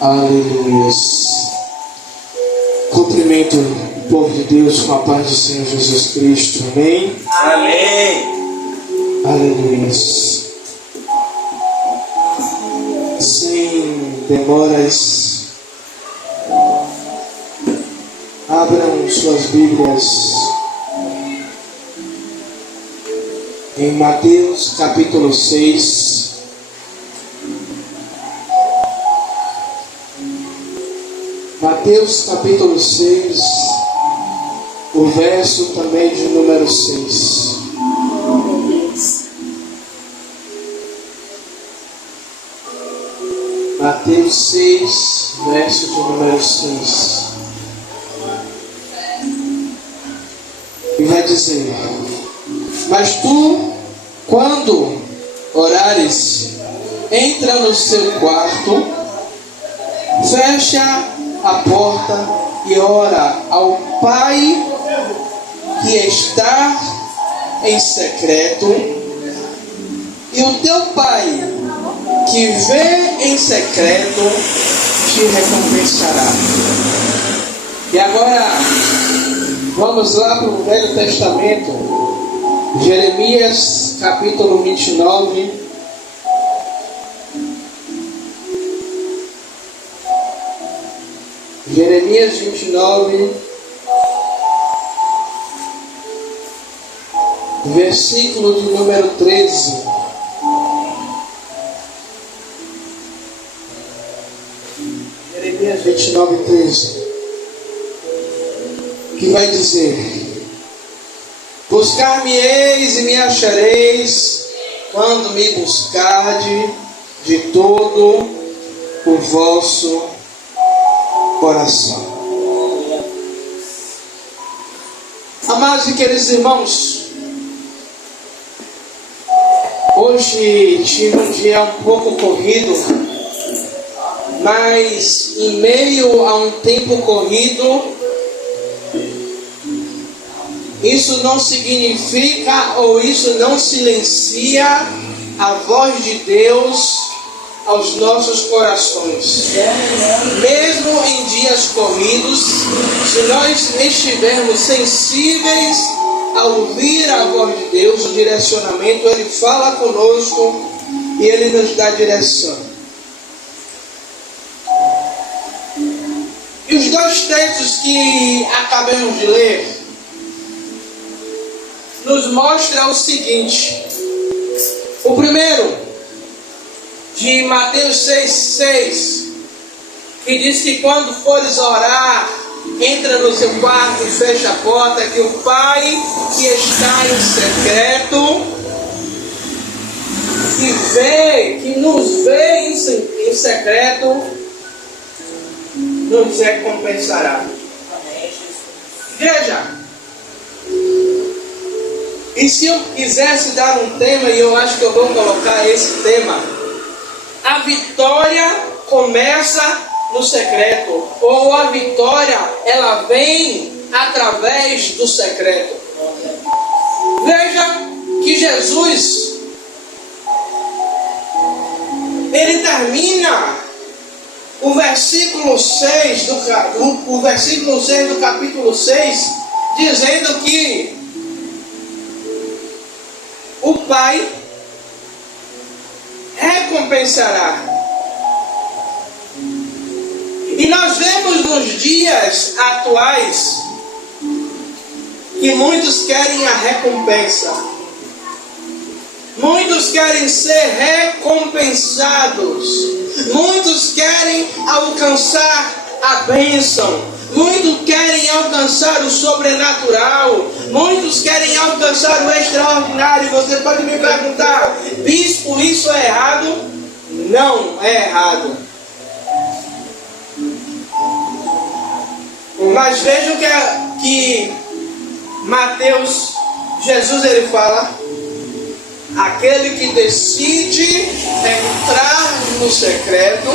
Aleluia. Cumprimento o povo de Deus com a paz do Senhor Jesus Cristo. Amém? Amém. Aleluia. Sem demoras, abram suas Bíblias em Mateus capítulo 6. Mateus capítulo 6, o verso também de número 6. Mateus 6, verso de número 6. E vai dizer: mas tu, quando orares, entra no seu quarto, fecha a porta e ora ao Pai que está em secreto, e o teu Pai que vê em secreto te recompensará. E agora vamos lá para o Velho Testamento, Jeremias capítulo 29. Jeremias 29, versículo de número 13. Jeremias 29, 13. Que vai dizer: buscar-me-eis e me achareis, quando me buscarde de todo o vosso coração. Amados e queridos irmãos, hoje tive um dia um pouco corrido, mas em meio a um tempo corrido, isso não significa ou isso não silencia a voz de Deus aos nossos corações. Mesmo em dias corridos, se nós estivermos sensíveis a ouvir a voz de Deus, o direcionamento, Ele fala conosco e Ele nos dá direção. E os dois textos que acabamos de ler nos mostram o seguinte: o primeiro, de Mateus 6,6, que diz que quando fores orar, entra no seu quarto e fecha a porta, que o Pai que está em secreto, que nos vê em secreto, nos recompensará. Veja, e se eu quisesse dar um tema, e eu acho que eu vou colocar esse tema: a vitória começa no secreto, ou a vitória ela vem através do secreto. Veja que Jesus, ele termina o versículo 6 do capítulo 6 dizendo que o Pai recompensará. E nós vemos nos dias atuais que muitos querem a recompensa, muitos querem ser recompensados, muitos querem alcançar a bênção, muitos querem alcançar o sobrenatural, muitos querem alcançar o extraordinário. Você pode me perguntar: bispo, isso é errado? Não é errado. Mas vejam que Mateus, Jesus ele fala: aquele que decide entrar no secreto,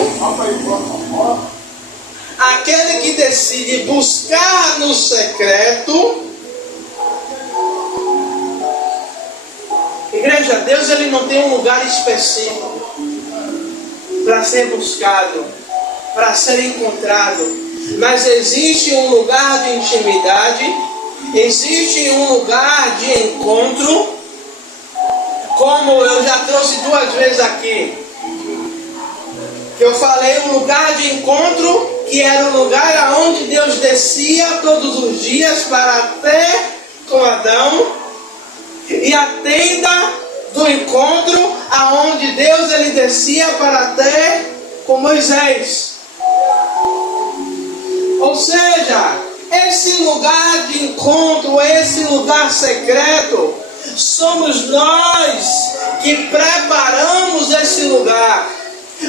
aquele que decide buscar no secreto. Igreja, Deus ele não tem um lugar específico para ser buscado. para ser encontrado. Mas existe um lugar de intimidade, existe um lugar de encontro, como eu já trouxe 2 vezes aqui. Que eu falei um lugar de encontro, que era o lugar onde Deus descia todos os dias para ter com Adão, e a tenda do encontro, aonde Deus ele descia para ter com Moisés. Ou seja, esse lugar de encontro, esse lugar secreto, somos nós que preparamos esse lugar.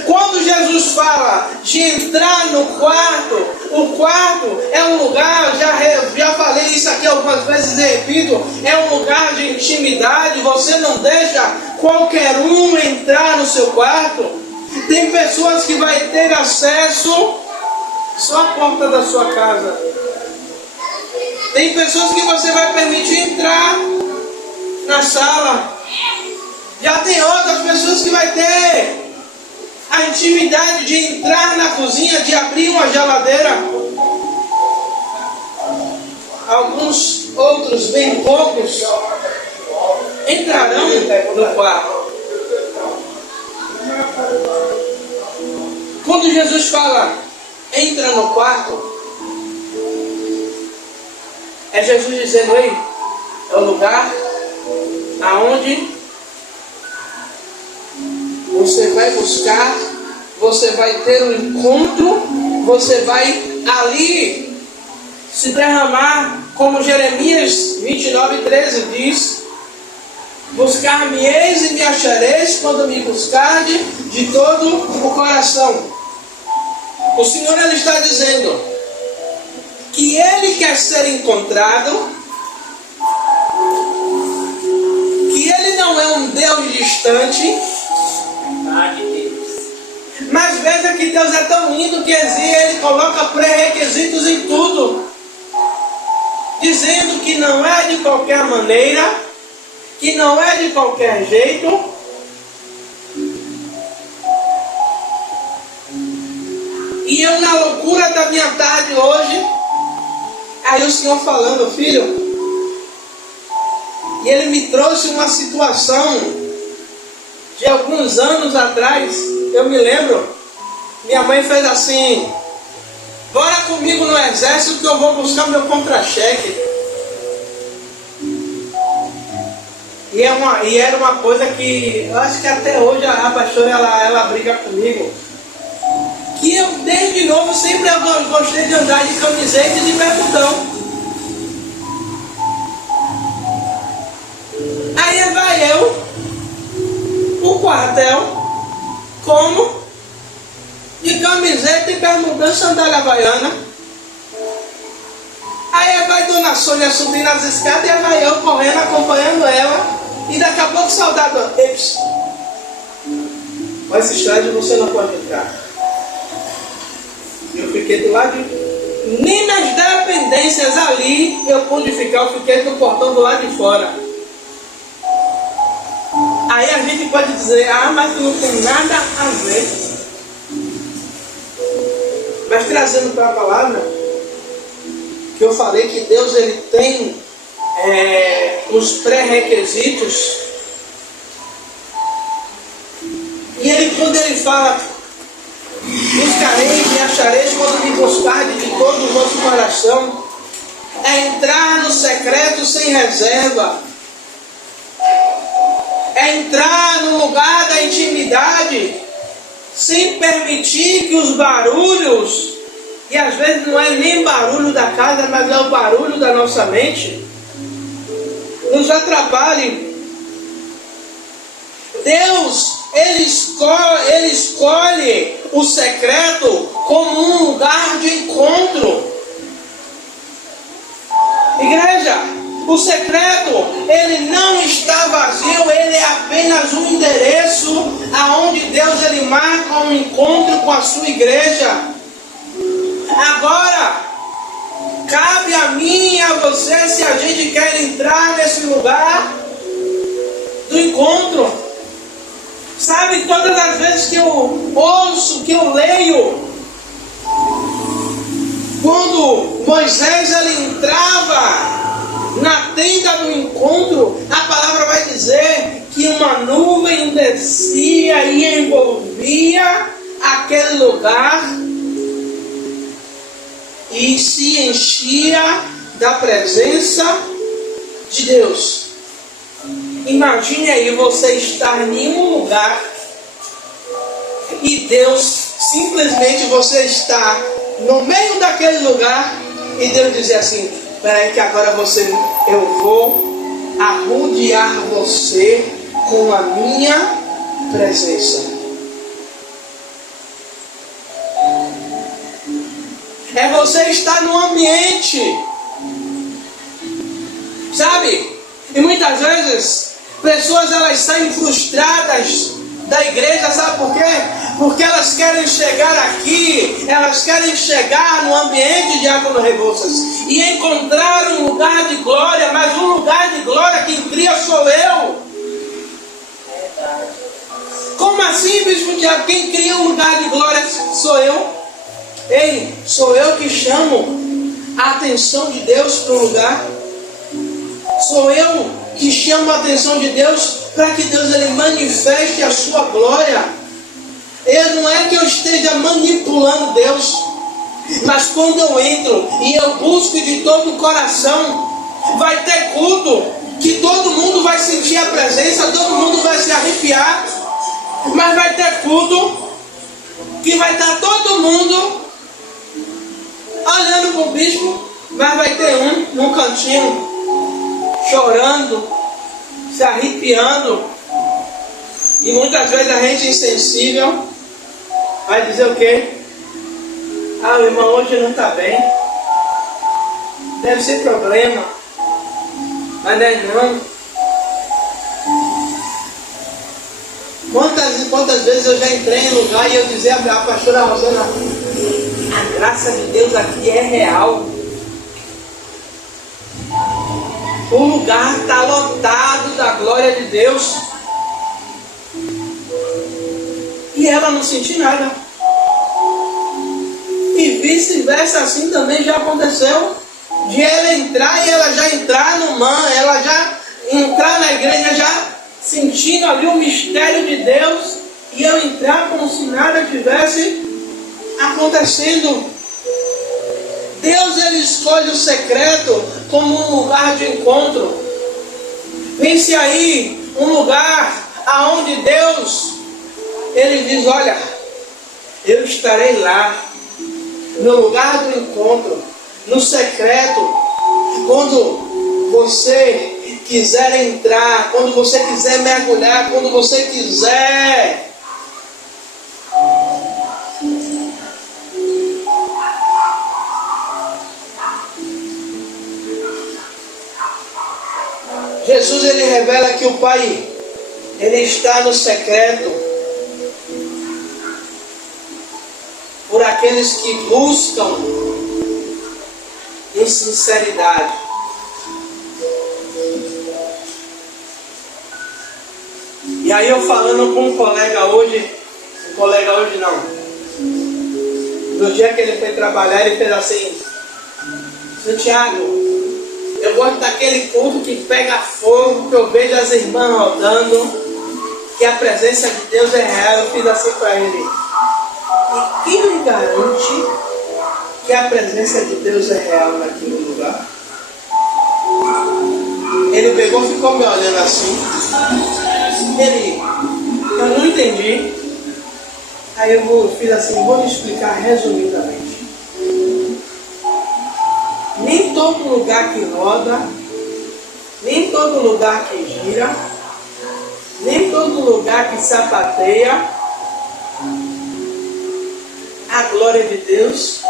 Quando Jesus fala de entrar no quarto, o quarto é um lugar, já falei isso aqui algumas vezes e repito, é um lugar de intimidade. Você não deixa qualquer um entrar no seu quarto. Tem pessoas que vai ter acesso só à porta da sua casa. Tem pessoas que você vai permitir entrar na sala. Já tem outras pessoas que vai ter a intimidade de entrar na cozinha, de abrir uma geladeira. Alguns outros, bem poucos, entrarão no quarto. Quando Jesus fala, entra no quarto, é Jesus dizendo, ei, é o lugar aonde você vai buscar, você vai ter um encontro, você vai ali se derramar, como Jeremias 29:13 diz, buscar-me-eis e me achareis quando me buscardes de todo o coração. O Senhor ele está dizendo que Ele quer ser encontrado, que Ele não é um Deus distante, mas veja que Deus é tão lindo que Ele coloca pré-requisitos em tudo, dizendo que não é de qualquer maneira, que não é de qualquer jeito. E eu, na loucura da minha tarde hoje, aí o Senhor falando, filho, e Ele me trouxe uma situação de alguns anos atrás. Eu me lembro, minha mãe fez assim, bora comigo no exército que eu vou buscar meu contra-cheque. E era uma coisa que eu acho que até hoje a pastora ela briga comigo. Que eu desde novo sempre gostei de andar de camiseta e de bermudão. Aí vai eu, o quartel, como? De camiseta e bermudão, sandália havaiana. Aí vai Dona Sônia subindo as escadas e vai eu correndo, acompanhando ela. E daqui a pouco o soldado, eps, com esse estrade você não pode entrar. Eu fiquei do lado de... Nem nas dependências ali eu pude ficar, eu fiquei no portão do lado de fora. Aí a gente pode dizer, mas não tem nada a ver. Mas trazendo para a palavra, que eu falei que Deus ele tem os pré-requisitos. E quando ele fala, buscareis e achareis quando me buscardes de todo o vosso coração, é entrar no secreto sem reserva, é entrar no lugar da intimidade, sem permitir que os barulhos, e às vezes não é nem barulho da casa, mas é o barulho da nossa mente, nos atrapalhem. Deus, Ele escolhe o secreto como um lugar de encontro. Igreja, o secreto, ele não está vazio, ele é apenas um endereço aonde Deus ele marca um encontro com a sua igreja. Agora, cabe a mim e a você se a gente quer entrar nesse lugar do encontro. Sabe, todas as vezes que eu ouço, que eu leio Quando Moisés ele entrava na tenda do encontro, a palavra vai dizer que uma nuvem descia e envolvia aquele lugar e se enchia da presença de Deus. Imagine aí você estar em um lugar e Deus, simplesmente você está no meio daquele lugar e Deus dizer assim: espera aí que agora eu vou arrodear você com a minha presença. É você estar no ambiente, sabe? E muitas vezes pessoas elas saem frustradas da igreja, sabe por quê? Porque elas querem chegar aqui, elas querem chegar no ambiente de Diácono Rebouças e encontrar um lugar de glória, mas um lugar de glória quem cria sou eu. Como assim, Bispo Tiago? Quem cria um lugar de glória sou eu? Ei, sou eu que chamo a atenção de Deus para o lugar. Sou eu que chamo a atenção de Deus para que Deus ele manifeste a sua glória. Não é que eu esteja manipulando Deus, mas quando eu entro e eu busco de todo o coração, vai ter culto que todo mundo vai sentir a presença, todo mundo vai se arrepiar, mas vai ter culto que vai estar todo mundo olhando para o bispo, mas vai ter um num cantinho chorando, se arrepiando. E muitas vezes a gente insensível vai dizer o quê? Ah, o irmão hoje não está bem, deve ser problema, mas não é não. Quantas vezes eu já entrei em lugar e eu dizia a pastora Rosana: a graça de Deus aqui é real. O lugar está lotado da glória de Deus. E ela não sentiu nada. E vice-versa, assim também já aconteceu. De ela entrar e ela já entrar no man, ela já entrar na igreja já sentindo ali o mistério de Deus. E eu entrar como se nada tivesse acontecendo. Deus ele escolhe o secreto como um lugar de encontro. Pense aí, um lugar aonde Deus ele diz: olha, eu estarei lá, no lugar do encontro, no secreto, quando você quiser entrar, quando você quiser mergulhar, quando você quiser. Jesus ele revela que o Pai ele está no secreto por aqueles que buscam em sinceridade. E aí eu falando com um colega hoje não, no dia que ele foi trabalhar, ele fez assim: Santiago, eu gosto daquele culto que pega fogo, que eu vejo as irmãs rodando, que a presença de Deus é real. Eu fiz assim para ele: e quem me garante que a presença de Deus é real naquele lugar? Ele pegou e ficou me olhando assim. Eu não entendi. Aí eu fiz assim: vou lhe explicar resumidamente. Nem todo lugar que roda, nem todo lugar que gira, nem todo lugar que sapateia, a glória de Deus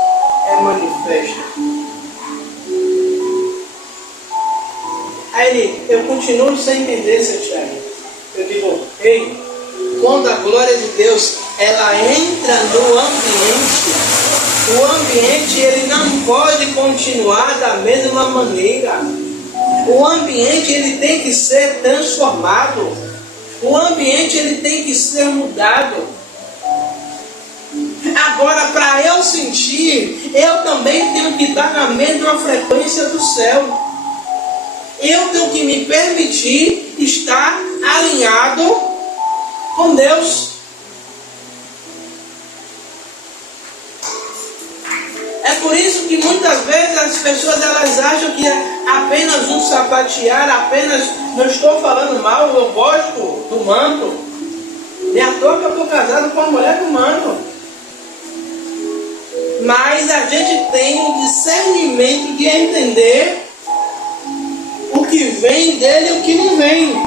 é manifesta. Aí eu continuo sem entender, Santiago. Eu digo: ei, quando a glória de Deus ela entra no ambiente, o ambiente ele não pode continuar da mesma maneira. O ambiente ele tem que ser transformado. O ambiente ele tem que ser mudado. A Agora, para eu sentir, eu também tenho que estar na mesma frequência do céu. Eu tenho que me permitir estar alinhado com Deus. É por isso que muitas vezes as pessoas elas acham que é apenas um sapatear, apenas, não estou falando mal, eu gosto do manto. Nem à toa que eu estou casado com a mulher do manto. Mas a gente tem o discernimento de entender o que vem dele e o que não vem.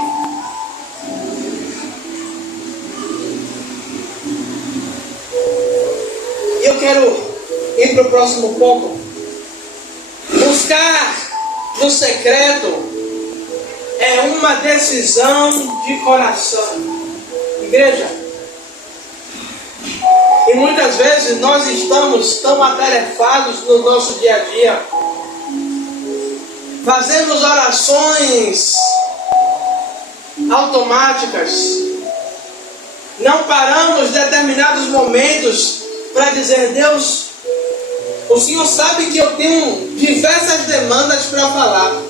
Eu quero ir para o próximo ponto. Buscar no secreto é uma decisão de coração. Igreja, e muitas vezes nós estamos tão atarefados no nosso dia a dia. Fazemos orações automáticas. Não paramos em determinados momentos para dizer: Deus, o Senhor sabe que eu tenho diversas demandas para falar,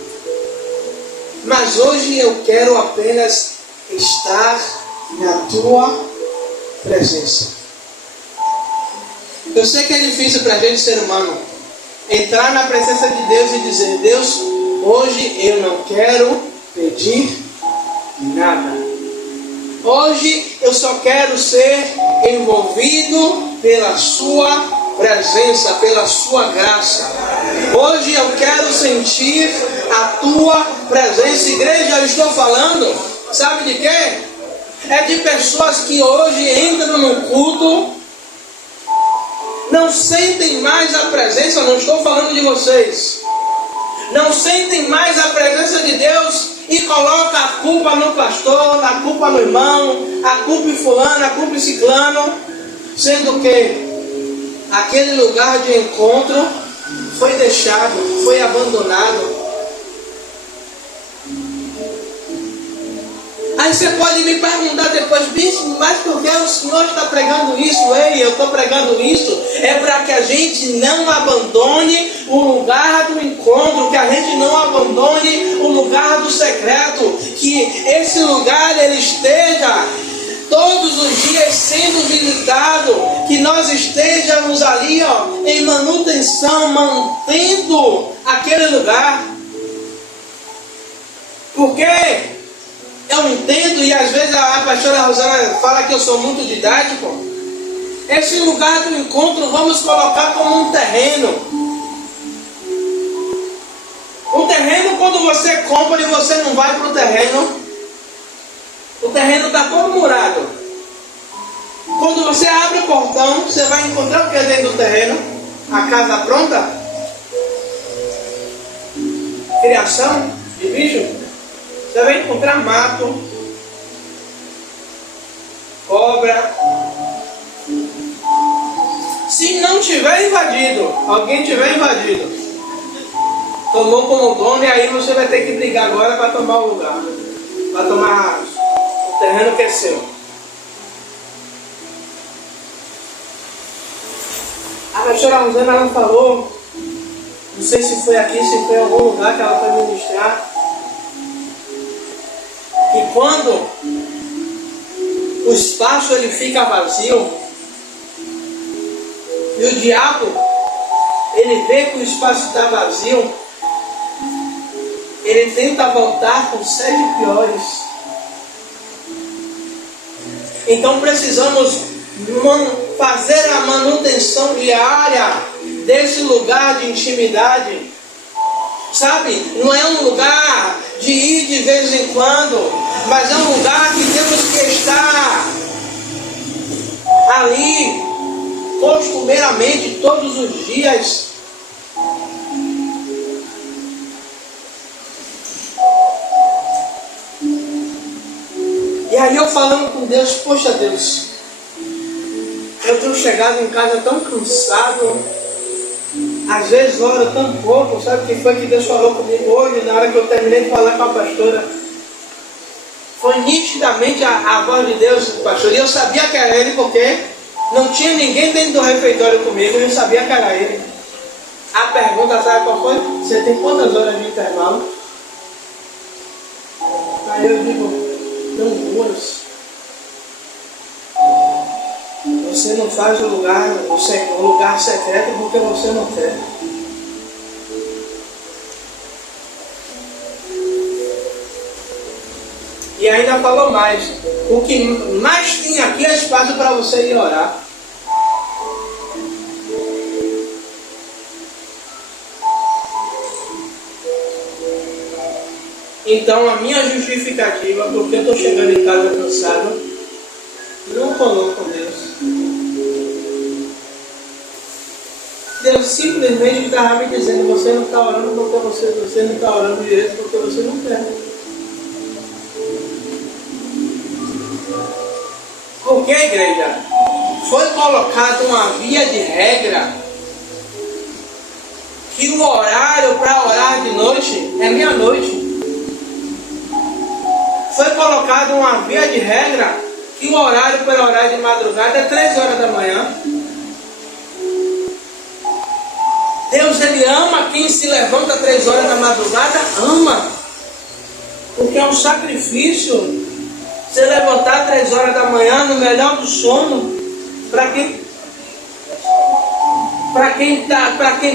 mas hoje eu quero apenas estar na Tua presença. Eu sei que é difícil para a gente, ser humano, entrar na presença de Deus e dizer: Deus, hoje eu não quero pedir nada. Hoje eu só quero ser envolvido pela Sua presença, pela Sua graça. Hoje eu quero sentir a Tua presença. Igreja, eu estou falando, sabe de quê? É de pessoas que hoje entram no culto, não sentem mais a presença. Não estou falando de vocês. Não sentem mais a presença de Deus e coloca a culpa no pastor, a culpa no irmão, a culpa em fulano, a culpa em ciclano, sendo que aquele lugar de encontro foi deixado, foi abandonado. Aí você pode me perguntar depois: bispo, mas por que o Senhor está pregando isso? Ei, eu estou pregando isso é para que a gente não abandone o lugar do encontro, que a gente não abandone o lugar do secreto, que esse lugar ele esteja todos os dias sendo visitado, que nós estejamos ali, em manutenção, mantendo aquele lugar. Porque eu entendo, e às vezes a pastora Rosana fala que eu sou muito didático. Esse lugar do encontro vamos colocar como um terreno. Um terreno, quando você compra e você não vai para o terreno, o terreno está todo murado. Quando você abre o portão, você vai encontrar o que é dentro do terreno? A casa pronta? Criação de bicho? Você vai encontrar mato, cobra. Se não tiver invadido, alguém tiver invadido, tomou como dono, e aí você vai ter que brigar agora para tomar o lugar, para tomar o terreno que é seu. A pastora Rosana, ela falou, não sei se foi aqui, se foi em algum lugar que ela foi ministrar, que quando o espaço ele fica vazio e o diabo ele vê que o espaço está vazio, ele tenta voltar com 7 piores. Então precisamos fazer a manutenção diária desse lugar de intimidade. Sabe, não é um lugar de ir de vez em quando, mas é um lugar que temos que estar ali costumeiramente todos os dias. E aí eu falando com Deus: poxa Deus, eu tenho chegado em casa tão cansado, às vezes oro tão pouco. Sabe o que foi que Deus falou comigo hoje, na hora que eu terminei de falar com a pastora? Foi nitidamente a voz de Deus, pastor. E eu sabia que era Ele, porque Não tinha ninguém dentro do refeitório comigo, eu não sabia que era ele. A pergunta, sabe qual foi? Você tem quantas horas de intervalo? Aí eu digo, tenho 2. Você não faz o lugar secreto porque você não quer. E ainda falou mais. O que mais tem aqui é espaço para você ir orar. Então a minha justificativa, porque eu estou chegando em casa cansado, não falou com Deus. Deus simplesmente estava me dizendo, você não está orando porque você não está orando direito porque você não quer. Porque, igreja, foi colocada uma via de regra que o horário para orar de noite é meia-noite. Foi colocada uma via de regra que o horário para orar de madrugada é 3 horas da manhã. Deus, Ele ama quem se levanta 3 horas da madrugada, ama. Porque é um sacrifício você levantar 3 horas da manhã no melhor do sono. Para quem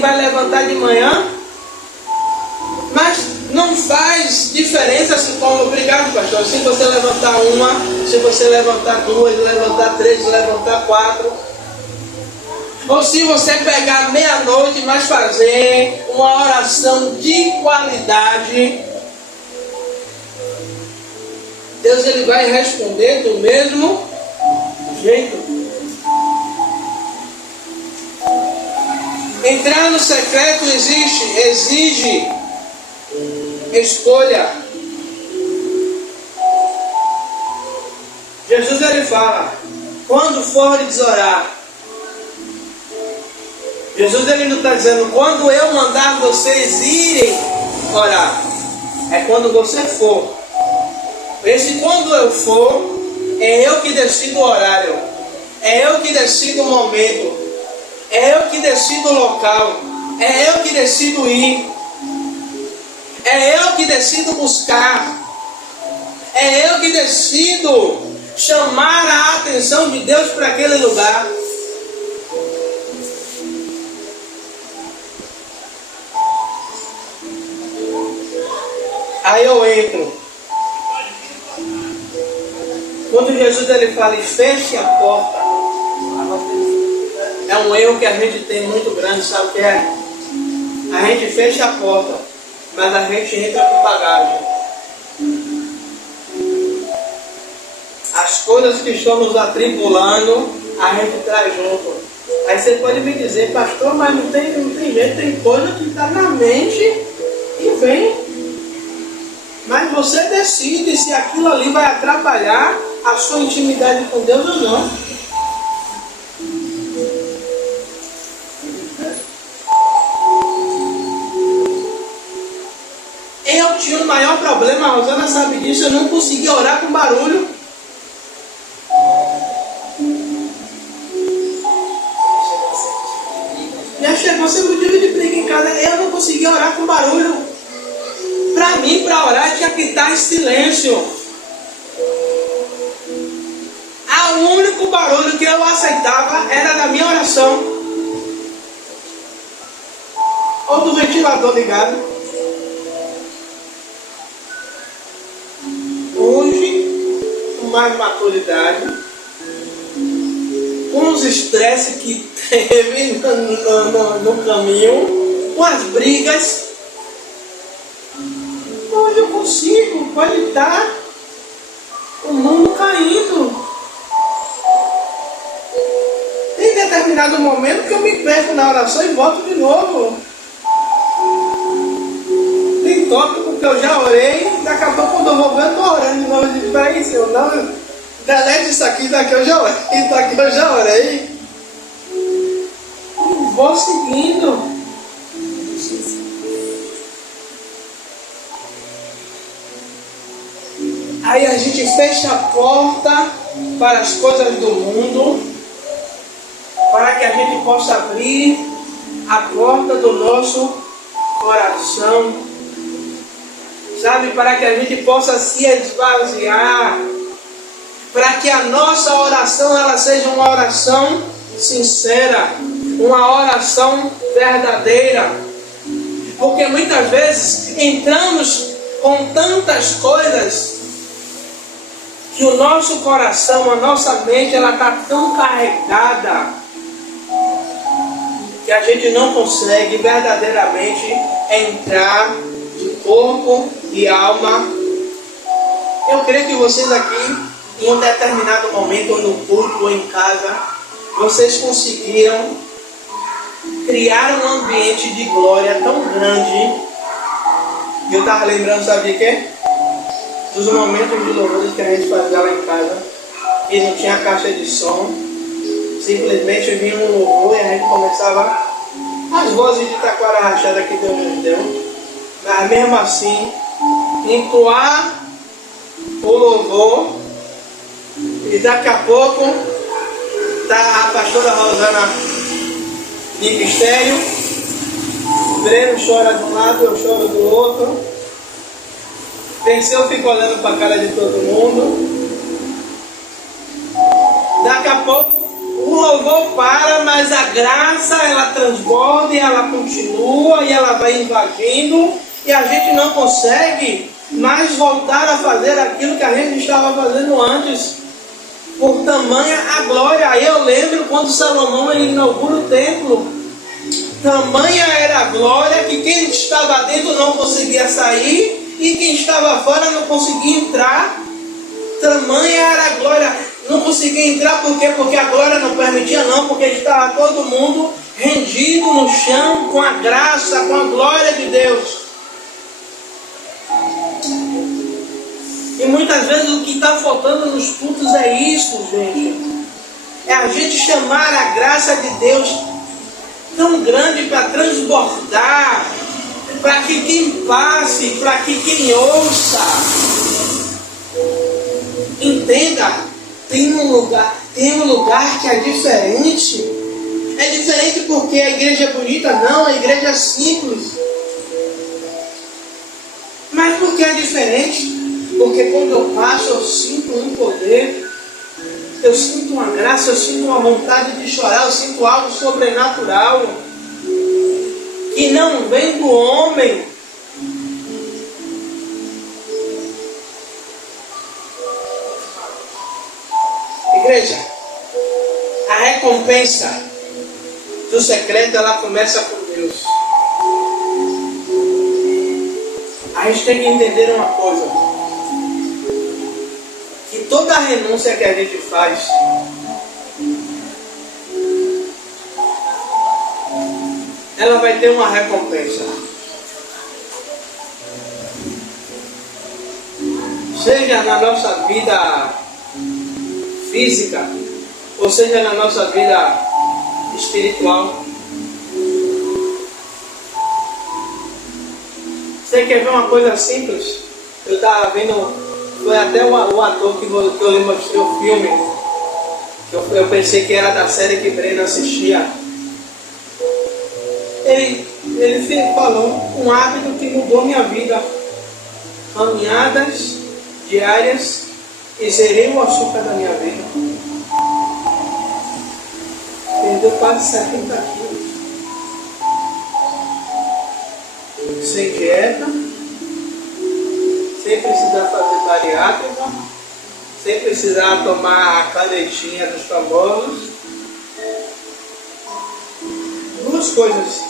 vai levantar de manhã. Mas não faz diferença se for, obrigado pastor, se você levantar uma, se você levantar 2, levantar 3, levantar 4. Ou se você pegar meia-noite, mas fazer uma oração de qualidade, Deus ele vai responder do mesmo jeito. Entrar no secreto exige escolha. Jesus ele fala, quando fores orar, Jesus ele não está dizendo, quando eu mandar vocês irem orar, é quando você for. Esse quando eu for, é eu que decido o horário, é eu que decido o momento, é eu que decido o local, é eu que decido ir, é eu que decido buscar, é eu que decido chamar a atenção de Deus para aquele lugar. Aí eu entro. Quando Jesus ele fala, feche a porta, é um erro que a gente tem muito grande, sabe o que é? A gente fecha a porta, mas a gente entra com bagagem. As coisas que estão nos atribulando, a gente traz junto. Aí você pode me dizer, pastor, mas não tem jeito, tem coisa que está na mente e vem. Mas você decide se aquilo ali vai atrapalhar a sua intimidade com Deus ou não. Eu tinha o maior problema, a Rosana sabe disso, eu não conseguia orar com barulho. Já chegou ser motivo de briga em casa, eu não conseguia orar com barulho. Para mim, para orar, tinha que estar em silêncio. O único barulho que eu aceitava era da minha oração. Ou do ventilador ligado. Hoje, com mais maturidade, com os estresses que teve no caminho, com as brigas, hoje eu consigo, pode estar o mundo caindo. Tem determinado momento que eu me perco na oração e volto de novo. Tem tópico que eu já orei, daqui a pouco quando eu vou ver, eu estou orando de novo. Eu digo, peraí, Senhor, não, delete isso aqui, daqui eu já orei, daqui eu já orei. E vou seguindo. Aí a gente fecha a porta para as coisas do mundo para que a gente possa abrir a porta do nosso coração, sabe, para que a gente possa se esvaziar, para que a nossa oração ela seja uma oração sincera, uma oração verdadeira, porque muitas vezes entramos com tantas coisas que o nosso coração, a nossa mente, ela está tão carregada que a gente não consegue verdadeiramente entrar de corpo e alma. Eu creio que vocês aqui, em um determinado momento, ou no culto, ou em casa, vocês conseguiram criar um ambiente de glória tão grande. E eu estava lembrando, sabe de quê? Dos momentos de louvores que a gente fazia lá em casa, e não tinha caixa de som, simplesmente vinha um louvor e a gente começava as vozes de taquara rachada que Deus nos deu, mas mesmo assim entoar o louvor, e daqui a pouco tá a pastora Rosana de mistério, o Breno chora de um lado, eu choro do outro. Pensei, fico olhando para a cara de todo mundo. Daqui a pouco o louvor para, mas a graça ela transborda e ela continua e ela vai invadindo e a gente não consegue mais voltar a fazer aquilo que a gente estava fazendo antes, por tamanha a glória. Aí eu lembro quando Salomão ele inaugura o templo, tamanha era a glória que quem estava dentro não conseguia sair e quem estava fora não conseguia entrar. Tamanha era a glória, não conseguia entrar por quê? Porque a glória não permitia, não, porque estava todo mundo rendido no chão com a graça, com a glória de Deus. E muitas vezes o que está faltando nos cultos é isso, gente. É a gente chamar a graça de Deus tão grande para transbordar, para que quem passe, para que quem ouça entenda, tem um lugar que é diferente. É diferente porque a igreja é bonita? Não, a igreja é simples. Mas por que é diferente? Porque quando eu passo, eu sinto um poder, eu sinto uma graça, eu sinto uma vontade de chorar, eu sinto algo sobrenatural que não vem do homem. Igreja, a recompensa do secreto ela começa com Deus. A gente tem que entender uma coisa, que toda renúncia que a gente faz, ela vai ter uma recompensa. Seja na nossa vida física, ou seja na nossa vida espiritual. Você quer ver uma coisa simples? Eu estava vendo, foi até o ator que eu lhe mostrei o filme, que eu pensei que era da série que Breno assistia. Ele falou um hábito que mudou minha vida. Caminhadas diárias e zerei o açúcar da minha vida. Perdeu quase 70 quilos. Sem dieta, sem precisar fazer bariátrica, sem precisar tomar a canetinha dos famosos. Duas coisas.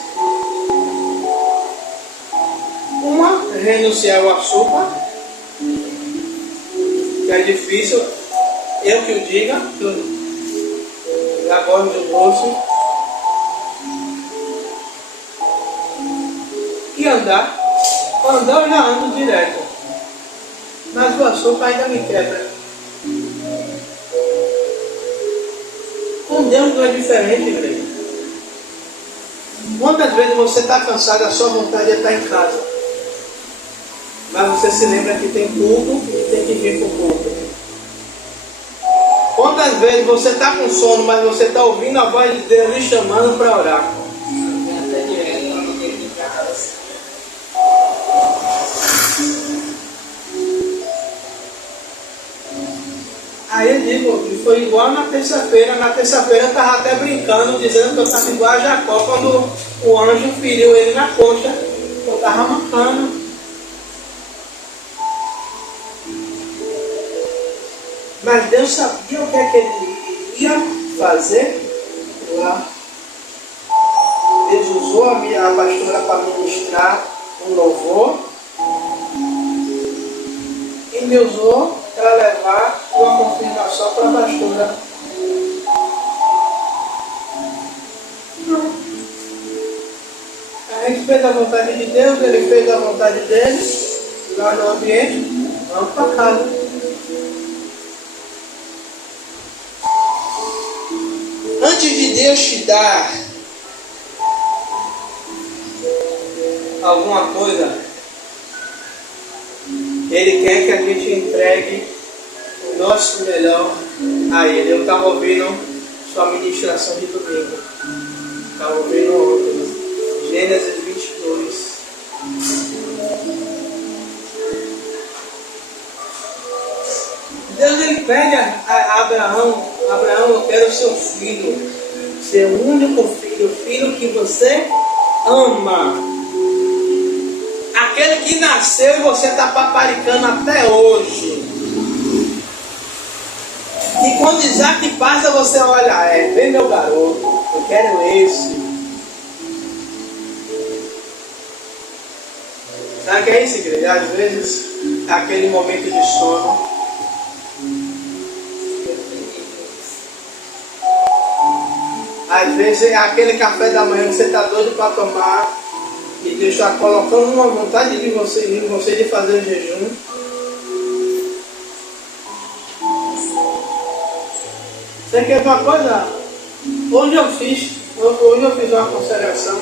Uma, renunciar ao açúcar, que é difícil, eu que o diga, que eu já gosto do doce. E andar eu já ando direto, mas o açúcar ainda me quebra. Com Deus não é diferente, igreja. Quantas vezes você está cansado, a sua vontade é estar em casa, mas você se lembra que tem culto e tem que vir para o culto. Quantas vezes você está com sono, mas você está ouvindo a voz de Deus lhe chamando para orar? Aí eu digo, foi igual na terça-feira. Na terça-feira eu estava até brincando, dizendo que eu estava igual a Jacó quando o anjo feriu ele na coxa. Eu estava mancando. Mas Deus sabia o que é que ele ia fazer lá. Deus usou a pastora para ministrar um louvor e me usou para levar uma confirmação para a pastora. A gente fez a vontade de Deus, ele fez a vontade dele, lá no ambiente, vamos para casa. Antes de Deus te dar alguma coisa, Ele quer que a gente entregue o nosso melhor a Ele. Eu estava ouvindo sua ministração de domingo. Estava ouvindo ontem, Gênesis 22. Deus ele pede a Abraão, eu quero seu filho, seu único filho, o filho que você ama. Aquele que nasceu e você está paparicando até hoje. E quando Isaac passa, você olha, vem meu garoto, eu quero esse. Sabe o que é isso, igreja? Às vezes, aquele momento de sono. Às vezes é aquele café da manhã que você está doido para tomar e Deus está colocando uma vontade de você de fazer o jejum. Você quer uma coisa? Hoje eu fiz uma consagração.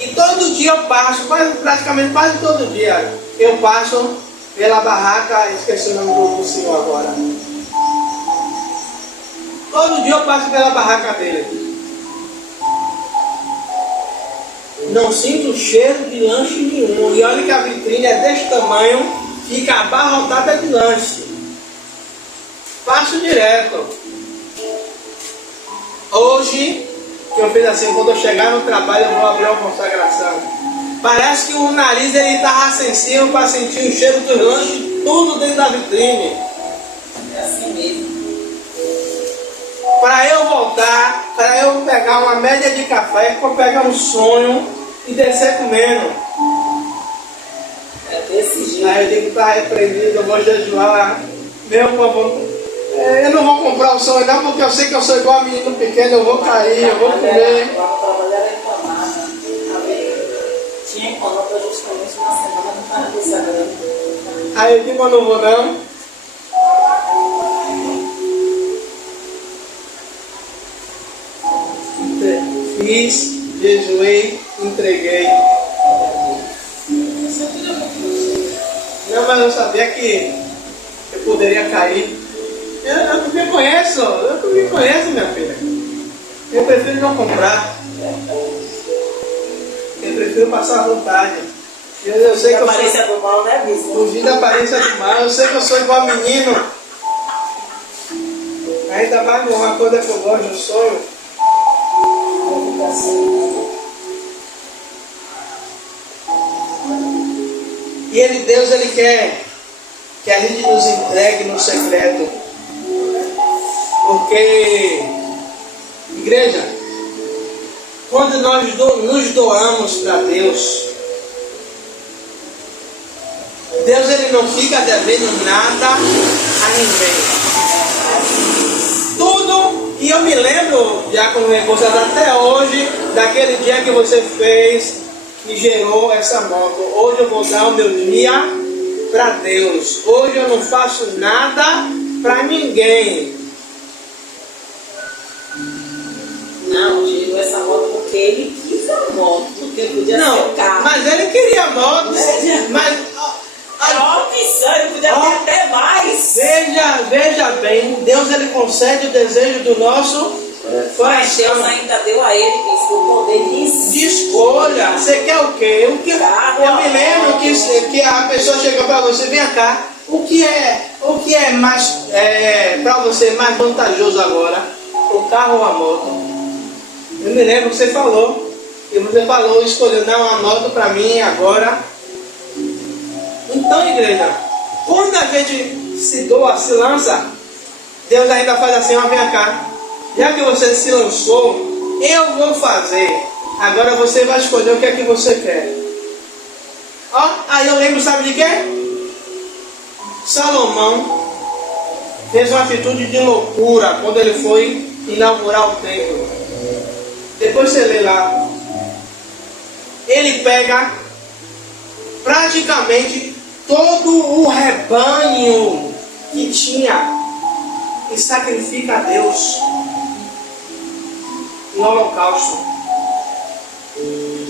E todo dia eu passo, praticamente quase todo dia, eu passo pela barraca, esqueci o nome do senhor agora. Todo dia eu passo pela barraca dele. Não sinto cheiro de lanche nenhum. E olha que a vitrine é desse tamanho, fica abarrotada de lanche. Passo direto. Hoje, que eu fiz assim, quando eu chegar no trabalho eu vou abrir uma consagração. Parece que o nariz ele estava sensível para sentir o cheiro dos lanches, tudo dentro da vitrine. É assim mesmo. Para eu voltar, para eu pegar uma média de café, para eu pegar um sonho e descer comendo. É desse jeito. Aí eu digo, está repreendido, eu vou jejuar. Meu povo, eu não vou comprar o sonho não, porque eu sei que eu sou igual a menino pequeno, eu vou cair, eu vou comer. Lá no trabalho era reclamada. Tinha econômica justamente uma semana do Paraíso Grande. Aí eu digo, eu não vou não. Fiz, jejuei, entreguei. Não, mas eu sabia que eu poderia cair. Eu me conheço, minha filha. Eu prefiro não comprar. Eu prefiro passar à vontade. Eu sei que a aparência do mal, né, Bispo? fugir da aparência do mal. Eu sei que eu sou igual menino. Ainda mais uma coisa que eu gosto do sonho. E Deus ele quer que a gente nos entregue no secreto. Porque, igreja, quando nós nos doamos para Deus, Deus ele não fica devendo nada a ninguém. Tudo, e eu me lembro, já como negociado até hoje, daquele dia que você fez, que gerou essa moto. Hoje eu vou dar o meu dia para Deus. Hoje eu não faço nada para ninguém. Não, gerou essa moto porque ele quis a moto, porque podia ser o carro. Mas ele queria a moto. Mas a opção céu, ele podia ter até mais. Veja bem, Deus ele concede o desejo do nosso Mas coração. Deus ainda deu a ele, bispo, o poder De escolha. Você quer o quê? Eu me lembro que a pessoa chega para você, vem cá, o que é mais para você mais vantajoso agora? O carro ou a moto? Eu me lembro que você falou. E você falou, escolheu, não, a moto para mim agora. Então, igreja, quando a gente se doa, se lança, Deus ainda faz assim, ó, vem cá. Já que você se lançou, eu vou fazer. Agora você vai escolher o que é que você quer. Ó, aí eu lembro, sabe de quê? Salomão fez uma atitude de loucura quando ele foi inaugurar o templo. Depois você lê lá. Ele pega praticamente todo o rebanho que tinha e sacrifica a Deus no holocausto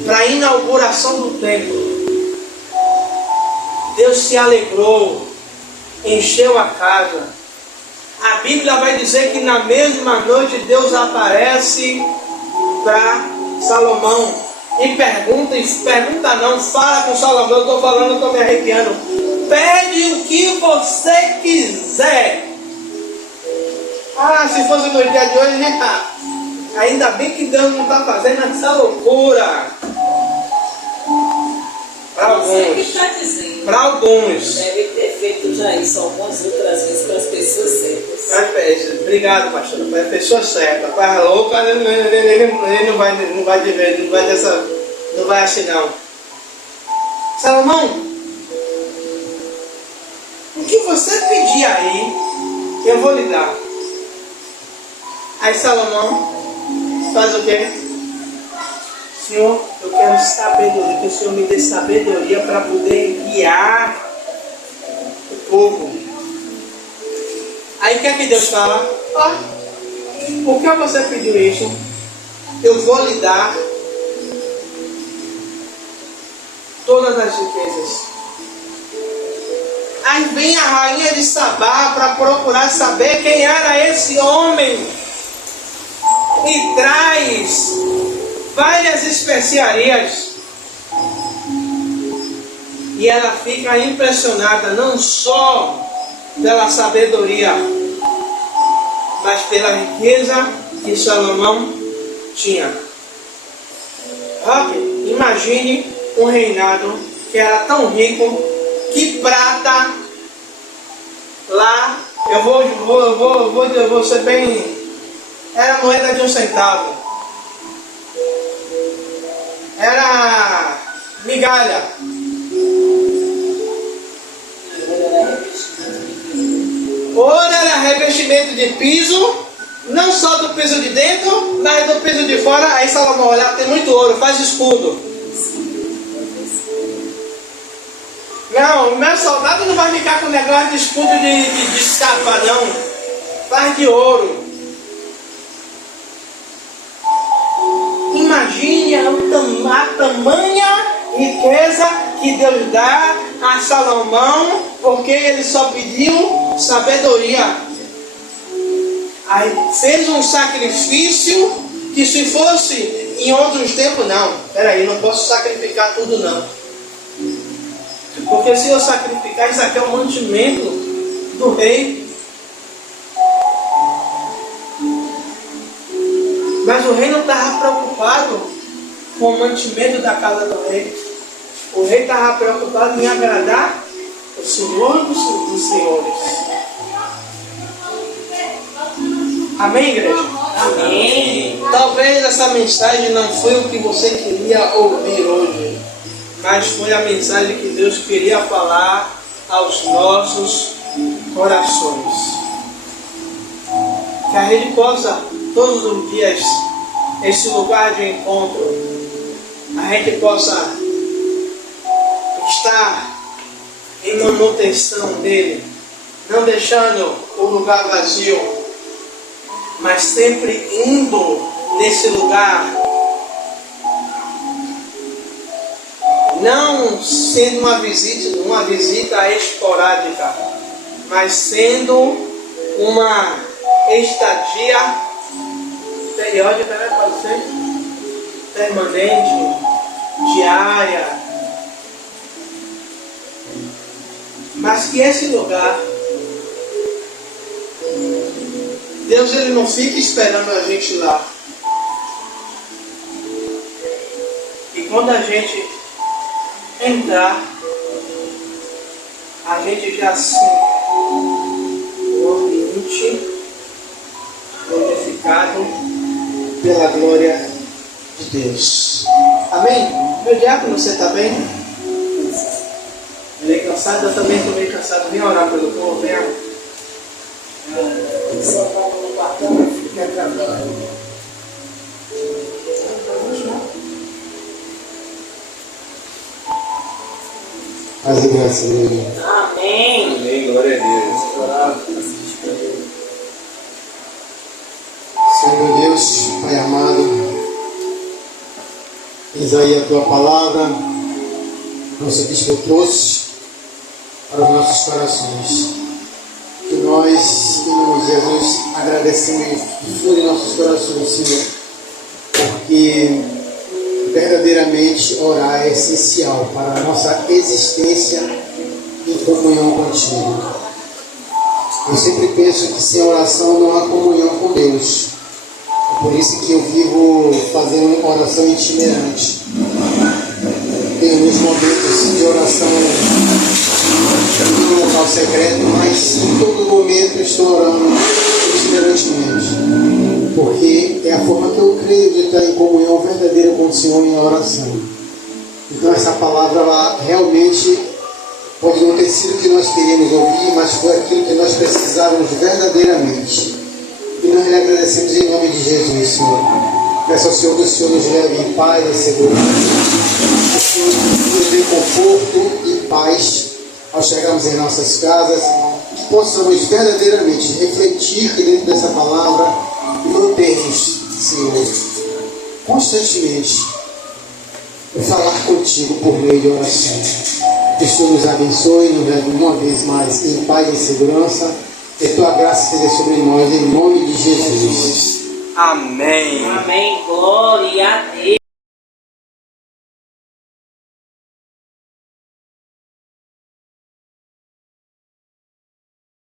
para a inauguração do templo. Deus se alegrou, encheu a casa. A Bíblia vai dizer que na mesma noite Deus aparece para Salomão e pergunta não, fala com Salomão. Eu estou falando, eu estou me arrepiando. Pede o que você quiser. Se fosse no dia de hoje, né? Ainda bem que Deus não está fazendo essa loucura. Para alguns. Deve ter feito já isso algumas outras vezes para as pessoas certas. Obrigado, pastor. Para as pessoas certas. Para a louca, ele não vai assim não. Salomão, o que você pedir aí, eu vou lhe dar. Aí Salomão faz o quê? Senhor, eu quero sabedoria, que o Senhor me dê sabedoria para poder guiar o povo. Aí o que é que Deus fala? Por que você pediu isso? Eu vou lhe dar todas as riquezas. Aí vem a rainha de Sabá para procurar saber quem era esse homem. E traz várias especiarias. E ela fica impressionada não só pela sabedoria, mas pela riqueza que Salomão tinha. Imagine um reinado que era tão rico que prata lá, eu vou ser bem, era moeda de 1 centavo, era migalha. Ouro era revestimento de piso, não só do piso de dentro, mas do piso de fora. Aí Salomão, olha, tem muito ouro, faz escudo. Não, o meu soldado não vai ficar com negócio de escudo de escapa, não. Faz de ouro. Imagine a tamanha riqueza que Deus dá a Salomão, porque ele só pediu sabedoria. Aí fez um sacrifício que, se fosse em outros tempos, não. Peraí, não posso sacrificar tudo não. Porque se eu sacrificar, isso aqui é o mantimento do rei. Mas o rei não estava preocupado com o mantimento da casa do rei. O rei estava preocupado em agradar o Senhor dos senhores. Amém, igreja? Amém. Talvez essa mensagem não foi o que você queria ouvir hoje, mas foi a mensagem que Deus queria falar aos nossos corações. Que a gente possa, todos os dias, esse lugar de encontro, a gente possa estar em manutenção dele, não deixando o lugar vazio, mas sempre indo nesse lugar não sendo uma visita esporádica, mas sendo uma estadia periódica, né? Pode ser permanente, diária, mas que esse lugar, Deus ele não fica esperando a gente lá. E quando a gente entrar, a gente já sente o ambiente glorificado pela glória de Deus. Amém? Meu diácono, você está bem? Meio cansado? Eu também estou meio cansado. Vem orar pelo povo, vem. Só está no quarto, fica trabalhando. Paz e graça, igreja. Amém. Amém, glória a Deus. Senhor Deus, Pai amado, eis aí a tua palavra, nosso Cristo trouxe para os nossos corações. Que nós, em nome de Jesus, agradecemos do fundo de nossos corações, Senhor, porque verdadeiramente orar é essencial para a nossa existência em comunhão contigo. Eu sempre penso que sem oração não há comunhão com Deus. É por isso que eu vivo fazendo oração itinerante. Tenho meus momentos de oração no local secreto, mas em todo momento eu estou orando itinerantemente. Porque é a forma que eu creio de estar em comunhão verdadeira com o Senhor em oração. Então essa palavra ela realmente pode não ter sido o que nós queríamos ouvir, mas foi aquilo que nós precisávamos verdadeiramente. E nós lhe agradecemos em nome de Jesus, Senhor. Peço ao Senhor que o Senhor nos leve em paz e segurança. Que o Senhor nos dê conforto e paz ao chegarmos em nossas casas. Que possamos verdadeiramente refletir dentro dessa palavra e mantermos, Senhor, constantemente falar contigo por meio de oração. Que o Senhor nos abençoe, nos leve uma vez mais em paz e segurança. Que a tua graça seja sobre nós, em nome de Jesus. Amém. Amém. Glória a Deus.